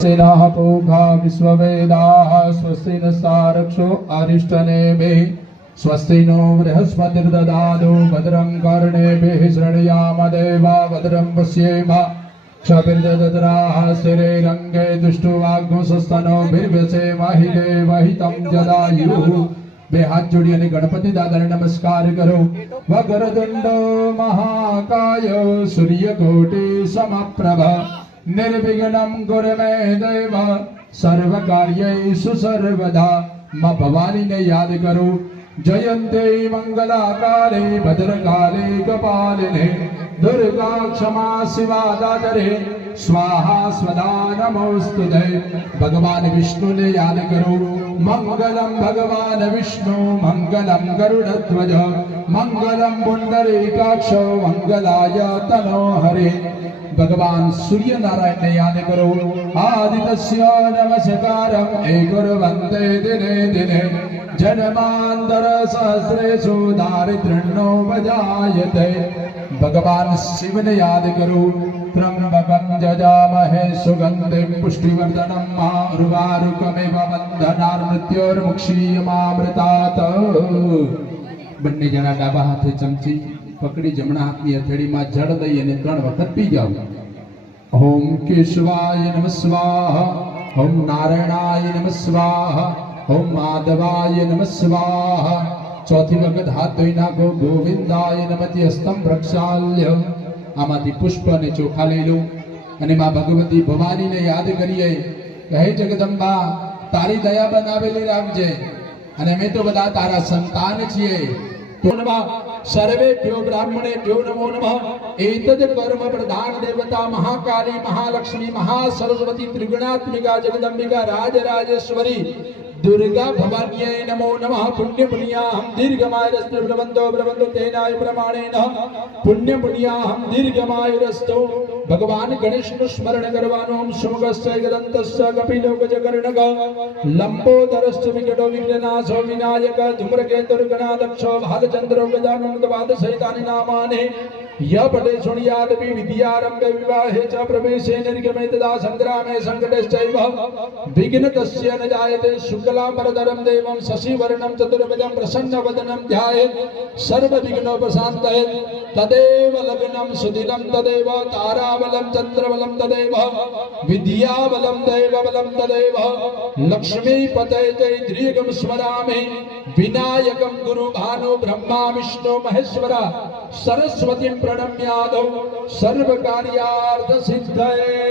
सेनाः पूषा विश्ववेदाः स्वस्ति नस्तारक्षो अरिष्टनेमिः स्वस्ति नो बृहस्पतिर्ददातु भद्रं कर्णेभिः शृणुयाम देवा भद्रं पश्येम क्षपिर्ददराः स्थिरैरङ्गे दुष्टुवाग्मुसस्तनोभिर्व्यसेम हि देवहितं जदायुः બે હાથ જોડી અને ગણપતિ દાદાને નમસ્કાર કરો વક્રતુંડો મહાકાય સૂર્યકોટિ સમપ્રભ निर्विघ्नम गुरमे देव सर्व कार्य सर्वदा। माँ भवानी ने याद करो जयंते मंगलाकाले, भद्रकाले कपालिने दुर्गा क्षमा शिवा दादरे। स्वाहा स्वदा नमोस्तु भगवान विष्णु ने याद करो मंगलम भगवान विष्णु मंगलम गरुड़ ध्वज मंगलम पुंडरीकाक्ष मंगलाय तनो हरे। भगवान सूर्य नारायण ने याद करो आदि नमस्कार वंदे दिने दिने। जन्मांतर सहस्रेशु दारिद्रणो बजायते भगवान शिव ने याद करो त्र्यंबकम सुगंधे पुष्टिवर्धन पुष्टिवर्धनम मारुवारुकमेव બંને જણા ડાબા હાથે ચમચી પકડી જમણા હાથની હથેળીમાં જળ દઈ અને ત્રણ વખત પી જાવ ઓમ કેશવાય નમ સ્વાહા, ઓમ નારાયણાય નમ સ્વાહા, ઓમ માધવાય નમઃ સ્વાહા. ચોથી વખત હાથ ધોઈ નાખો, ગોવિંદાય નમઃ હસ્તમ પ્રક્ષાલ્ય આમાંથી પુષ્પ અને ચોખા લઈ લો અને માં ભગવતી ભવાનીને યાદ કરીએ. કહે જગદંબા, તારી દયા બનાવેલી રાખજે. અને અમે તો બધા તારા સંતાન છીએ તો નમઃ સર્વેભ્યો બ્રાહ્મણેભ્યો નમો નમઃ એતદ કર્મ પ્રધાન દેવતા મહાકાલી મહાલક્ષ્મી મહાસરસ્વતી ત્રિગુણાત્મિકા જગદંબિકા રાજરાજેશ્વરી દુર્ગા ભવાન્યે નમો નમઃ પુણ્ય પુણ્યાહમ દીર્ઘમાયરસ્તુ બ્રવંતો બ્રવંતો તેનાય પ્રમાણેન પુણ્ય પુણ્યાહમ દીર્ઘમાયરસ્તુ भगवान गणेश नु स्मरण ભગવાન ગણેશનું સ્મરણ કરવાનું સમગસ્ય ગ્રંથસ્ય કપિલોકજ કર્ણક લંબોદરસ્થ વિકટો વિઘ્નનાશ વિનાયક ધૂમ્રકેતુર્ગણાદક્ષ ભાલચંદ્ર वाद सैतानि नामाने। य पटे शुणयादपि विद्यारम्भे विवाहे च प्रवेशे निर्गमे तदा संग्रामे सङ्ग्रामे विघ्न तस्य न जायते शुक्ला परदरम देवम शशि वर्णम चतुर्भुजम प्रसन्न वदनम ध्याये। सर्व विघ्नो प्रशांतये तदेव लग्नम सुदिनम तदेव तारा વિદ્યાબલમ ચંદ્રબલમ તદેવ વિદ્યાબલમ દૈવ બલમ તદેવ લક્ષ્મી પતે જય દ્રીગમ સ્મરામે વિનાયકમ ગુરુ ભાનુ બ્રહ્મા વિષ્ણુ મહેશ્વરા સરસ્વતીમ પ્રણમ્યાદૌ સર્વ કાર્યાર્થ સિદ્ધયે